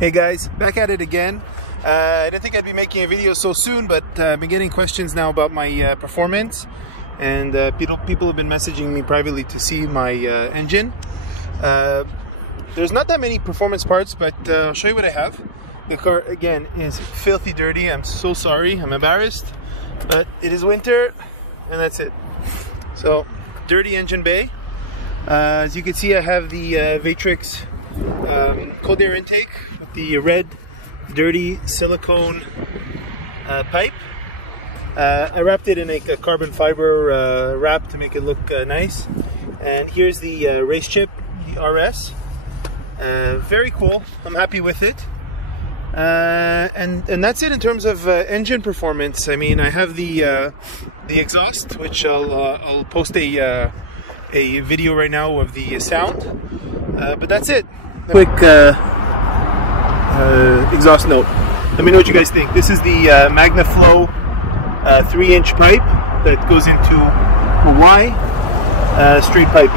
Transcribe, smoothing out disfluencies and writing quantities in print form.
Hey guys, back at it again. I didn't think I'd be making a video so soon, but I've been getting questions now about my performance, and people have been messaging me privately to see my engine. There's not that many performance parts, but I'll show you what I have. The car again is filthy dirty. I'm so sorry, I'm embarrassed, but it is winter and that's it. So dirty engine bay. As you can see, I have the Vaitrix Cold Air Intake with the red dirty silicone pipe. I wrapped it in a carbon fiber wrap to make it look nice. And here's the RaceChip, the RS. Very cool. I'm happy with it. And that's it in terms of engine performance. I mean, I have the exhaust, which I'll post a video right now of the sound. But that's it. Quick exhaust note. Let me know what you guys think. This is the Magnaflow 3-inch pipe that goes into a Y straight pipe.